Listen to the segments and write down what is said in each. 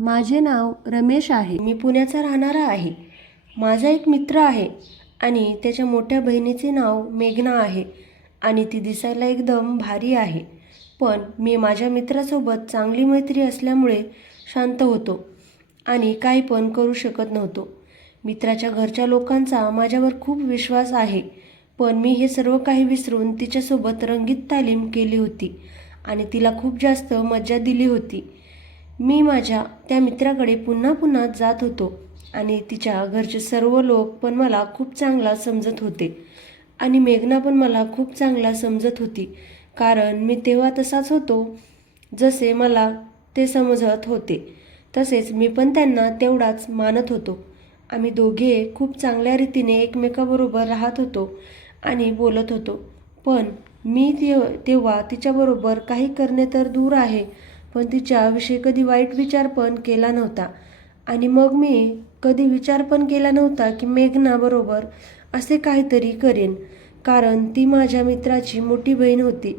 माझे नाव रमेश आहे. मी पुण्याचा राहणारा आहे. माझा एक मित्र आहे आणि त्याच्या मोठ्या बहिणीचे नाव मेघना आहे आणि ती दिसायला एकदम भारी आहे. पण मी माझ्या मित्रासोबत चांगली मैत्री असल्यामुळे शांत होतो आणि काही पण करू शकत नव्हतो. मित्राच्या घरच्या लोकांचा माझ्यावर खूप विश्वास आहे, पण मी हे सर्व काही विसरून तिच्यासोबत रंगीत तालीम केली होती आणि तिला खूप जास्त मज्जा दिली होती. मी माझ्या त्या मित्राकडे पुन्हा पुन्हा जात होतो आणि तिच्या घरचे सर्व लोक पण मला खूप चांगला समजत होते आणि मेघना पण मला खूप चांगला समजत होती, कारण मी तेव्हा तसाच होतो जसे मला ते समजत होते. तसेच मी पण त्यांना तेवढाच मानत होतो. आम्ही दोघे खूप चांगल्या रीतीने एकमेकाबरोबर राहत होतो आणि बोलत होतो. पण मी तेव्हा तिच्याबरोबर काही करणे तर दूर आहे, पण तिच्याविषयी कधी वाईट विचार पण केला नव्हता. आणि मग मी कधी विचार पण केला नव्हता की मेघनाबरोबर असे काहीतरी करेन, कारण ती माझ्या मित्राची मोठी बहीण होती.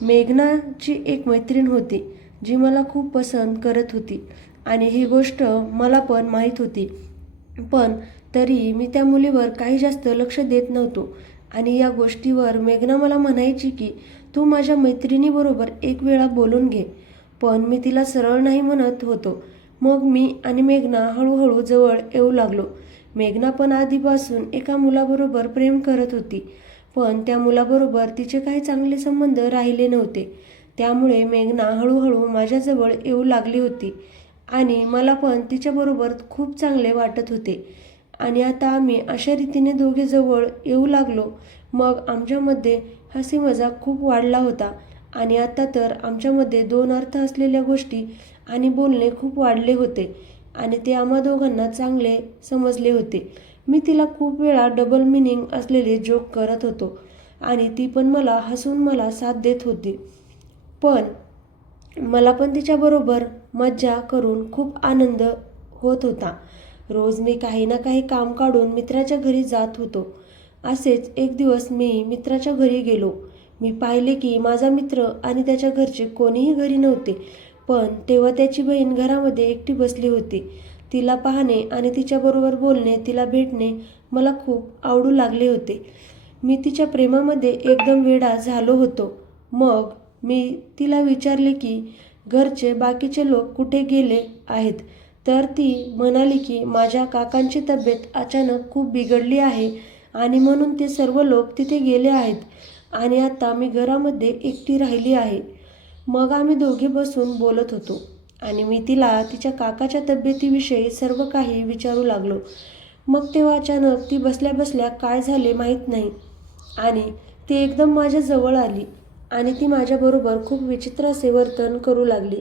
मेघनाची एक मैत्रीण होती जी मला खूप पसंत करत होती आणि ही गोष्ट मला पण माहीत होती. पण तरी मी त्या मुलीवर काही जास्त लक्ष देत नव्हतो आणि या गोष्टीवर मेघना मला म्हणायची की तू माझ्या मैत्रिणीबरोबर एक वेळा बोलून घे, पण मी तिला सरळ नाही म्हणत होतो. मग मी आणि मेघना हळूहळू जवळ येऊ लागलो. मेघना पण आधीपासून एका मुलाबरोबर प्रेम करत होती, पण त्या मुलाबरोबर तिचे काही चांगले संबंध राहिले नव्हते. त्यामुळे मेघना हळूहळू माझ्याजवळ येऊ लागली होती आणि मला पण तिच्याबरोबर खूप चांगले वाटत होते. आणि आता आम्ही अशा रीतीने दोघे जवळ येऊ लागलो. मग आमच्यामध्ये हसी मजाक खूप वाढला होता आणि आता तर आमच्यामध्ये दोन अर्थ असलेल्या गोष्टी आणि बोलणे खूप वाढले होते आणि ते आम्हा दोघांना चांगले समजले होते. मी तिला खूप वेळा डबल मिनिंग असलेले जोक करत होतो आणि ती पण मला हसून मला साथ देत होती. पण मला पण तिच्याबरोबर मज्जा करून खूप आनंद होत होता. रोज मी काही ना काही काम काढून मित्राच्या घरी जात होतो. असेच एक दिवस मी मित्राच्या घरी गेलो. मी पाहिले की माझा मित्र आणि त्याच्या घरचे कोणीही घरी नव्हते, पण तेव्हा त्याची बहीण घरामध्ये एकटी बसली होती. तिला पाहणे आणि तिच्याबरोबर बोलणे, तिला भेटणे मला खूप आवडू लागले होते. मी तिच्या प्रेमामध्ये एकदम वेडा झालो होतो. मग मी तिला विचारले की घरचे बाकीचे लोक कुठे गेले आहेत, तर ती म्हणाली की माझ्या काकांची तब्येत अचानक खूप बिघडली आहे आणि म्हणून ते सर्व लोक तिथे गेले आहेत आणि आता मी घरामध्ये एकटी राहिली आहे. मग आम्ही दोघे बसून बोलत होतो आणि मी तिला तिच्या काकाच्या तब्येतीविषयी सर्व काही विचारू लागलो. मग तेव्हा अचानक ती बसल्या बसल्या काय झाले माहीत नाही आणि ती एकदम माझ्या जवळ आली आणि ती माझ्याबरोबर खूप विचित्र असे वर्तन करू लागली.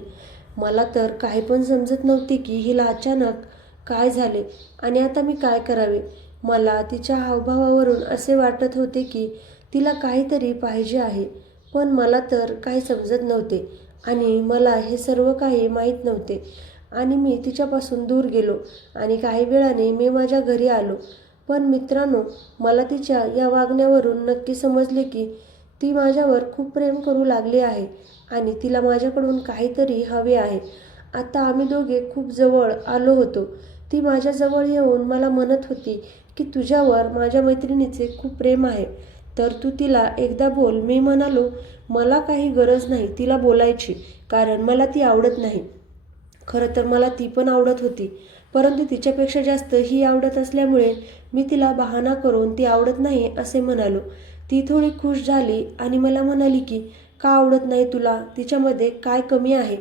मला तर काही पण समजत नव्हते की हिला अचानक काय झाले आणि आता मी काय करावे. मला तिच्या हावभावावरून असे वाटत होते की तिला काहीतरी पाहिजे आहे, पण मला तर काही समजत नव्हते आणि मला हे सर्व काही माहीत नव्हते. आणि मी तिच्यापासून दूर गेलो आणि काही वेळाने मी माझ्या घरी आलो. पण मित्रांनो, मला तिच्या या वागण्यावरून नक्की समजले की ती माझ्यावर खूप प्रेम करू लागली आहे आणि तिला माझ्याकडून काहीतरी हवे आहे. आता आम्ही दोघे खूप जवळ आलो होतो. ती माझ्याजवळ येऊन मला म्हणत होती की तुझ्यावर माझ्या मैत्रिणीचे खूप प्रेम आहे, तर तू तिला एकदा बोल. मी म्हणालो मला काही गरज नाही तिला बोलायची, कारण मला ती आवडत नाही. खरं तर मला ती पण आवडत होती, परंतु तिच्यापेक्षा जास्त ही आवडत असल्यामुळे मी तिला बहाणा करून ती आवडत नाही असे म्हणालो. ती थोडी खुश झाली आणि मला म्हणाली की का आवडत नाही तुला, तिच्यामध्ये काय कमी आहे.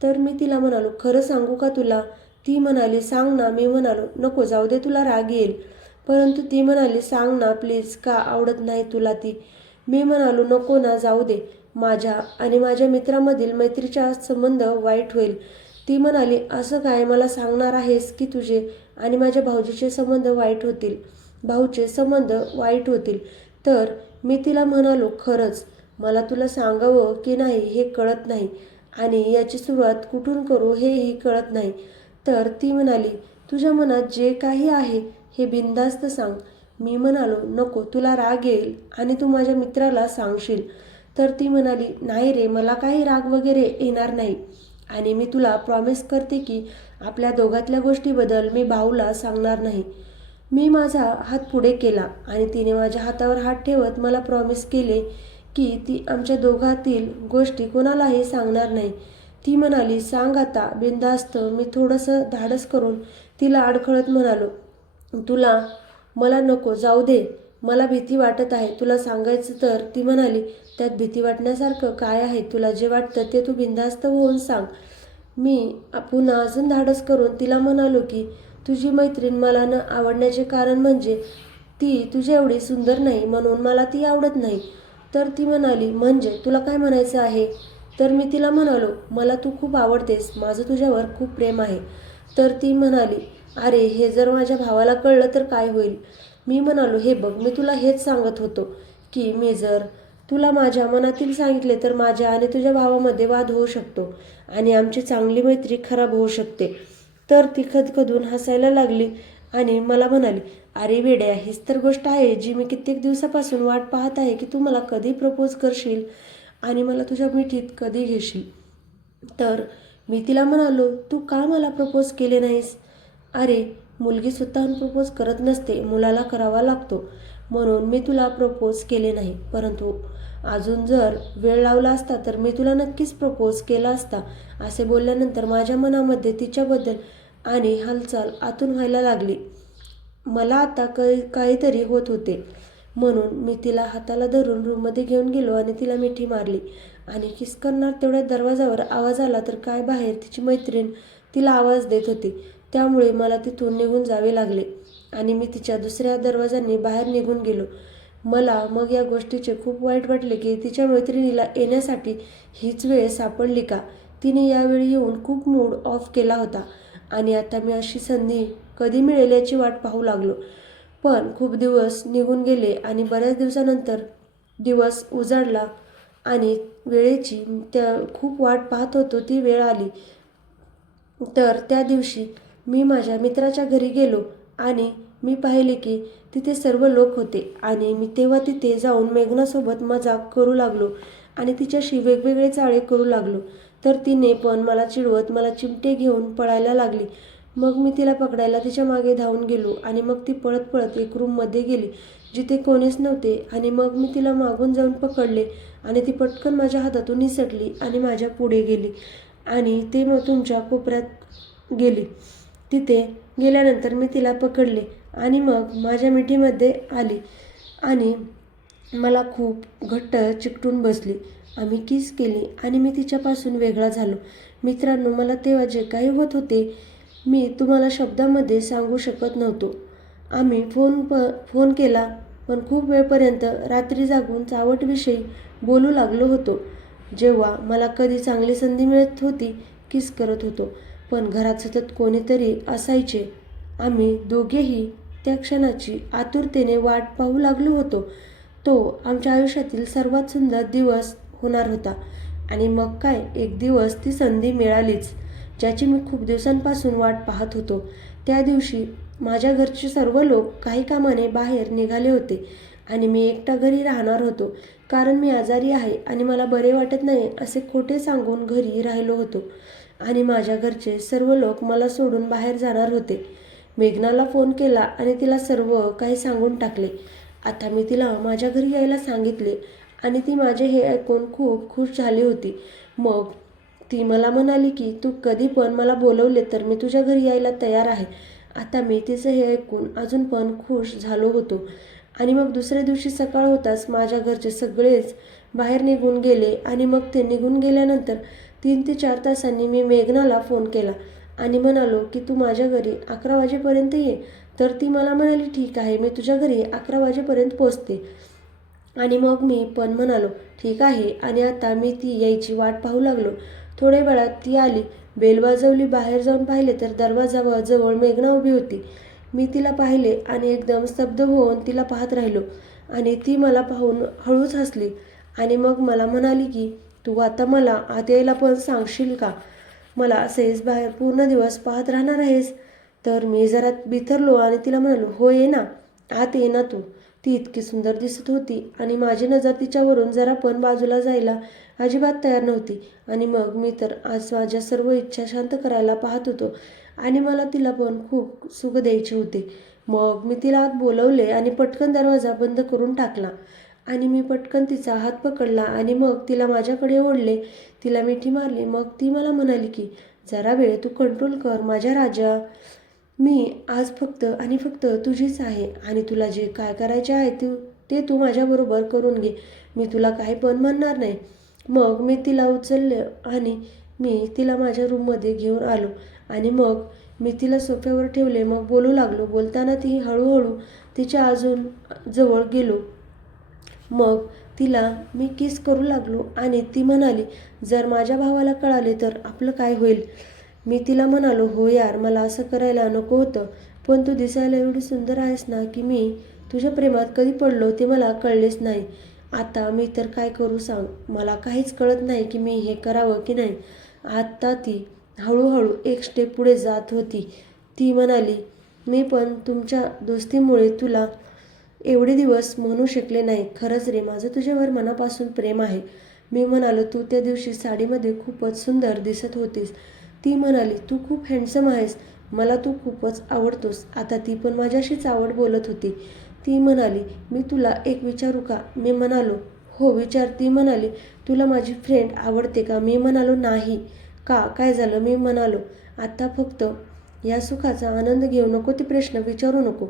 तर मी तिला म्हणालो खरं सांगू का तुला. ती म्हणाली सांग ना. मी म्हणालो नको जाऊ दे, तुला राग येईल. परंतु ती म्हणाली सांग ना प्लीज, का आवडत नाही तुला ती. मी म्हणालो नको ना, जाऊ दे, माझ्या आणि माझ्या मित्रामधील मैत्रीचा संबंध वाईट होईल. ती म्हणाली असं काय, मला सांगणार आहेस की तुझे आणि माझ्या भाऊजीचे संबंध वाईट होतील, भाऊचे संबंध वाईट होतील. तर मी तिला म्हणालो खरंच मला तुला सांगावं की नाही हे कळत नाही आणि याची सुरुवात कुठून करू हेही कळत नाही. तर ती म्हणाली तुझ्या मनात जे काही आहे हे बिनधास्त सांग. मी म्हणालो नको, तुला राग येईल आणि तू माझ्या मित्राला सांगशील. तर ती म्हणाली नाही रे, मला काही राग वगैरे येणार नाही आणि मी तुला प्रॉमिस करते की आपल्या दोघातल्या गोष्टीबद्दल मी भाऊला सांगणार नाही. मी माझा हात पुढे केला आणि तिने माझ्या हातावर हात ठेवत मला प्रॉमिस केले की ती आमच्या दोघातील गोष्टी कोणालाही सांगणार नाही. ती म्हणाली, सांग आता बिनधास्त. मी थोडंसं धाडस करून तिला अडखळत म्हणालो, तुला मला नको, जाऊ दे, मला भीती वाटत आहे तुला सांगायचं तर. ती म्हणाली, त्यात भीती वाटण्यासारखं काय आहे? तुला जे वाटतं ते तू बिनधास्त होऊन सांग. मी पुन्हा अजून धाडस करून तिला म्हणालो की तुझी मैत्रीण मला न आवडण्याचे कारण म्हणजे ती तुझ्या एवढी सुंदर नाही म्हणून मला ती आवडत नाही. तर ती म्हणाली, म्हणजे तुला काय म्हणायचं आहे? तर मी तिला म्हणालो, मला तू खूप आवडतेस, माझं तुझ्यावर खूप प्रेम आहे. तर ती म्हणाली, अरे हे जर माझ्या भावाला कळलं तर काय होईल? मी म्हणालो, हे बघ, मी तुला हेच सांगत होतो की मी जर तुला माझ्या मनातील सांगितले तर माझ्या आणि तुझ्या भावामध्ये वाद होऊ शकतो आणि आमची चांगली मैत्री खराब होऊ शकते. तर ती खदखदून हसायला लागली आणि मला म्हणाली, अरे वेड्या, हीच तर गोष्ट आहे जी मी कित्येक दिवसापासून वाट पाहत आहे की तू मला कधी प्रपोज करशील आणि मला तुझ्या मिठीत कधी घेशील. तर मी तिला म्हणालो, तू का मला प्रपोज केले नाहीस? अरे, मुलगी स्वतःहून प्रपोज करत नसते, मुलाला करावा लागतो, म्हणून मी तुला प्रपोज केले नाही. परंतु अजून जर वेळ लावला असता तर मी तुला नक्कीच प्रपोज केला असता. असे बोलल्यानंतर माझ्या मनामध्ये तिच्याबद्दल आणि हालचाल आतून व्हायला लागली. मला आता काहीतरी होत होते. म्हणून मी तिला हाताला धरून रूममध्ये घेऊन गेलो आणि तिला मिठी मारली आणि किस करणार तेवढ्या दरवाजावर आवाज आला तर काय बाहेर तिची मैत्रीण तिला आवाज देत होती. त्यामुळे मला तिथून निघून जावे लागले आणि मी तिच्या दुसऱ्या दरवाजाने बाहेर निघून गेलो. मला मग या गोष्टीचे खूप वाईट वाटले की तिच्या मैत्रिणीला येण्यासाठी हीच वेळ सापडली का? तिने यावेळी येऊन खूप मूड ऑफ केला होता आणि आता मी अशी संधी कधी मिळेल याची वाट पाहू लागलो. पण खूप दिवस निघून गेले आणि बऱ्याच दिवसानंतर दिवस उजाडला आणि वेळेची त्या खूप वाट पाहत होतो ती वेळ आली. तर त्या दिवशी मी माझ्या मित्राच्या घरी गेलो आणि मी पाहिले की तिथे सर्व लोक होते आणि मी तेव्हा तिथे जाऊन मेघनासोबत मजाक करू लागलो आणि तिच्याशी वेगवेगळे चाळे करू लागलो. तर तिने पण मला चिडवत मला चिमटे घेऊन पळायला लागली. मग मी तिला पकडायला तिच्या मागे धावून गेलो आणि मग ती पळत पळत एक रूममध्ये गेली जिथे कोणीच नव्हते आणि मग मी तिला मागून जाऊन पकडले आणि ती पटकन माझ्या हातातून निसटली आणि माझ्या पुढे गेली आणि ते मग तुमच्या कोपऱ्यात गेली. तिथे गेल्यानंतर मी तिला पकडले आणि मग माझ्या मिठीमध्ये आली आणि मला खूप घट्ट चिकटून बसली. आम्ही किस केली आणि मी तिच्यापासून वेगळा झालो. मित्रांनो, मला तेव्हा जे काही होत होते मी तुम्हाला शब्दामध्ये सांगू शकत नव्हतो. आम्ही फोन केला पण खूप वेळपर्यंत रात्री जागून चावटविषयी बोलू लागलो होतो. जेव्हा मला कधी चांगली संधी मिळत होती किस करत होतो, पण घरात सतत कोणीतरी असायचे. आम्ही दोघेही त्या क्षणाची आतुरतेने वाट पाहू लागलो होतो. तो आमच्या आयुष्यातील सर्वात सुंदर दिवस होणार होता. आणि मग काय, एक दिवस ती संधी मिळालीच ज्याची मी खूप दिवसांपासून वाट पाहत होतो. त्या दिवशी माझ्या घरचे सर्व लोक काही कामाने बाहेर निघाले होते आणि मी एकटा घरी राहणार होतो कारण मी आजारी आहे आणि मला बरे वाटत नाही असे खोटे सांगून घरी राहिलो होतो आणि माझ्या घरचे सर्व लोक मला सोडून बाहेर जाणार होते. मेघनाला फोन केला आणि तिला सर्व काही सांगून टाकले. आता मी तिला माझ्या घरी यायला सांगितले आणि ती माझे हे ऐकून खूप खुश झाली होती. मग ती मला म्हणाली की तू कधी पण मला बोलवले तर मी तुझ्या घरी यायला तयार आहे. आता मी तिचं हे ऐकून अजून पण खुश झालो होतो. आणि मग दुसऱ्या दिवशी सकाळ होताच माझ्या घरचे सगळेच बाहेर निघून गेले आणि मग ते निघून गेल्यानंतर 3 ते 4 तासांनी मी मेघनाला फोन केला आणि म्हणालो की तू माझ्या घरी 11 वाजेपर्यंत ये. तर ती मला म्हणाली, ठीक आहे, मी तुझ्या घरी 11 वाजेपर्यंत पोचते. आणि मग मी पण म्हणालो, ठीक आहे, आणि आता मी ती यायची वाट पाहू लागलो. थोड्या वेळात ती आली. बेल वाजवली. बाहेर जाऊन पाहिले तर दरवाजाजवळ मेघना उभी होती. मी तिला पाहिले आणि एकदम स्तब्ध होऊन तिला पाहत राहिलो आणि ती मला पाहून हळूच हसली आणि मग मला म्हणाली की तू आता मला आत यायला पण सांगशील का? मला असेच बाहेर पूर्ण दिवस पाहत राहणार आहेस? तर मी जरा बिथरलो आणि तिला म्हणालो, हो ये ना, आत ये ना तू. ती इतकी सुंदर दिसत होती आणि माझी नजर तिच्यावरून जरा पण बाजूला जायला अजिबात तयार नव्हती. आणि मग मी तर आज माझ्या सर्व इच्छा शांत करायला पाहत होतो आणि मला तिला पण खूप सुख द्यायचे होते. मग मी तिला आत बोलवले आणि पटकन दरवाजा बंद करून टाकला आणि मी पटकन तिचा हात पकडला आणि मग तिला माझ्याकडे ओढले. तिला मिठी मारली. मग ती मला म्हणाली की जरा वेळ तू कंट्रोल कर माझ्या राजा. मी आज फक्त आणि फक्त तुझीच आहे आणि तुला जे काय करायचे आहे ते तू माझ्याबरोबर करून घे. मी तुला काही पण म्हणणार नाही. मग मी तिला उचललं आणि मी तिला माझ्या रूममध्ये घेऊन आलो आणि मग मी तिला सोफ्यावर ठेवले. मग बोलू लागलो. बोलताना ती हळूहळू तिच्या अजून जवळ गेलो. मग तिला मी किस करू लागलो आणि ती म्हणाली, जर माझ्या भावाला कळाले तर आपलं काय होईल? मी तिला म्हणालो, हो यार, मला असं करायला नको होतं, पण तू दिसायला एवढी सुंदर आहेस ना की मी तुझ्या प्रेमात कधी पडलो ते मला कळलेच नाही. आता मी तर काय करू सांग? मला काहीच कळत नाही की मी हे करावं की नाही. आता ती हळूहळू एक स्टेप पुढे जात होती. ती म्हणाली, मी पण तुमच्या दोस्तीमुळे तुला एवढे दिवस म्हणू शकले नाही. खरंच रे, माझं तुझ्यावर मनापासून प्रेम आहे. मी म्हणालो, तू त्या दिवशी साडीमध्ये खूपच सुंदर दिसत होतीस. ती म्हणाली, तू खूप हँडसम आहेस. मला तू खूपच आवडतोस. आता ती पण माझ्याशीच आवड बोलत होती. ती म्हणाली, मी तुला एक विचारू का? मी म्हणालो, हो विचार. ती म्हणाली, तुला माझी फ्रेंड आवडते का? मी म्हणालो, नाही. का? काय झालं? मी म्हणालो, आता फक्त या सुखाचा आनंद घेऊ नको, ते प्रश्न विचारू नको.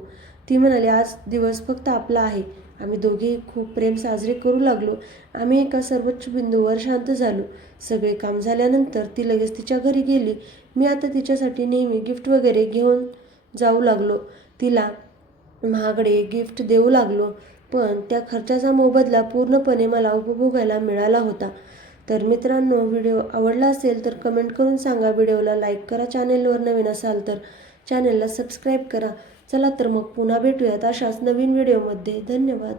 ती म्हणाली, आज दिवस फक्त आपला आहे. आम्ही दोघेही खूप प्रेम साजरे करू लागलो. आम्ही एका सर्वोच्च बिंदूवर शांत झालो. सगळे काम झाल्यानंतर ती लगेच तिच्या घरी गेली. मी आता तिच्यासाठी नेहमी गिफ्ट वगैरे घेऊन जाऊ लागलो. तिला महागडे गिफ्ट देऊ लागलो. पण त्या खर्चाचा मोबदला पूर्णपणे मला उपभोगायला मिळाला होता. तर मित्रांनो, व्हिडिओ आवडला असेल तर कमेंट करून सांगा. व्हिडिओला लाईक करा. चॅनेलवर नवीन असाल तर चॅनेलला सबस्क्राईब करा. चला तर मग पुन्हा भेटूयात अशाच नवीन व्हिडिओमध्ये. धन्यवाद.